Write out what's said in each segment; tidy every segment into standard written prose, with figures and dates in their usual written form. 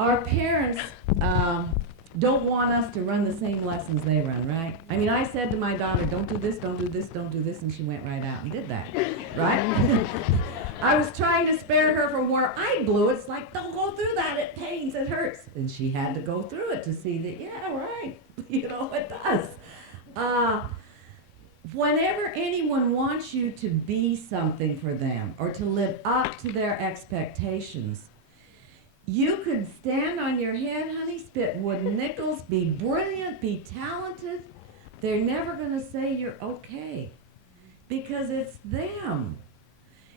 our parents don't want us to run the same lessons they run, right? I mean, I said to my daughter, don't do this, don't do this, don't do this, and she went right out and did that, right? I was trying to spare her from where I blew it. It's like, don't go through that, it pains, it hurts. And she had to go through it to see that, yeah, right, it does. Whenever anyone wants you to be something for them or to live up to their expectations, you could stand on your head, honey, spit wooden nickels, be brilliant, be talented. They're never going to say you're okay because it's them.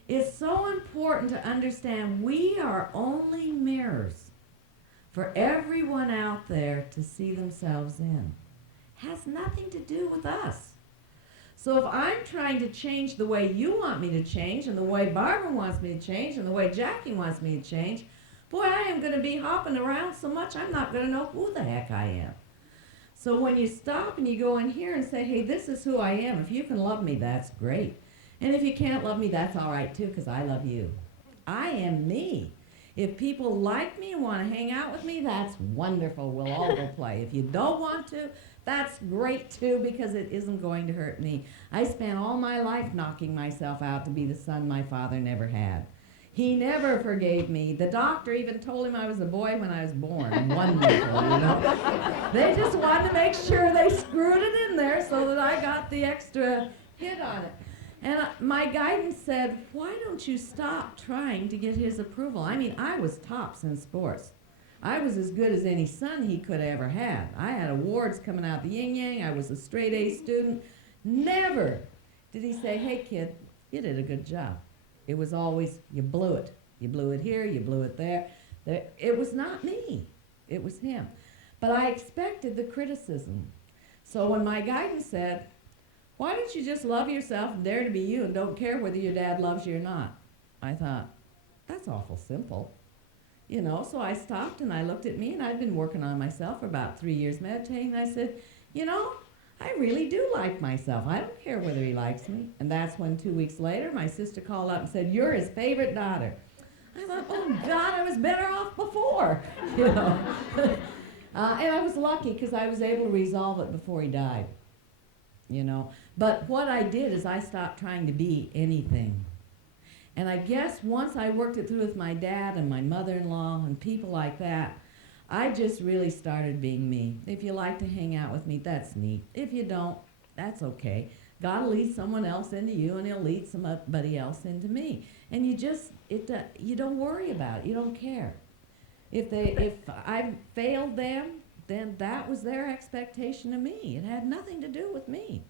It's so important to understand we are only mirrors for everyone out there to see themselves in. Has nothing to do with us. So if I'm trying to change the way you want me to change and the way Barbara wants me to change and the way Jackie wants me to change, boy, I am going to be hopping around so much I'm not going to know who the heck I am. So when you stop and you go in here and say, hey, this is who I am. If you can love me, that's great. And if you can't love me, that's all right too, because I love you. I am me. If people like me and want to hang out with me, that's wonderful. We'll all go play. If you don't want to, that's great too, because it isn't going to hurt me. I spent all my life knocking myself out to be the son my father never had. He never forgave me. The doctor even told him I was a boy when I was born. Wonderful. They just wanted to make sure they screwed it in there so that I got the extra hit on it. And my guidance said, why don't you stop trying to get his approval? I mean, I was tops in sports. I was as good as any son he could have ever had. I had awards coming out the yin-yang. I was a straight A student. Never did he say, hey, kid, you did a good job. It was always, you blew it. You blew it here, you blew it there. It was not me. It was him. But I expected the criticism. So when my guidance said, why don't you just love yourself and dare to be you and don't care whether your dad loves you or not? I thought, that's awful simple. So I stopped and I looked at me, and I'd been working on myself for about 3 years meditating. I said, I really do like myself. I don't care whether he likes me. And that's when 2 weeks later, my sister called up and said, you're his favorite daughter. I thought, oh God, I was better off before, And I was lucky because I was able to resolve it before he died, But what I did is I stopped trying to be anything. And I guess once I worked it through with my dad and my mother-in-law and people like that, I just really started being me. If you like to hang out with me, that's neat. If you don't, that's okay. God will lead someone else into you, and he'll lead somebody else into me. And you don't worry about it. You don't care. If I failed them, then that was their expectation of me. It had nothing to do with me.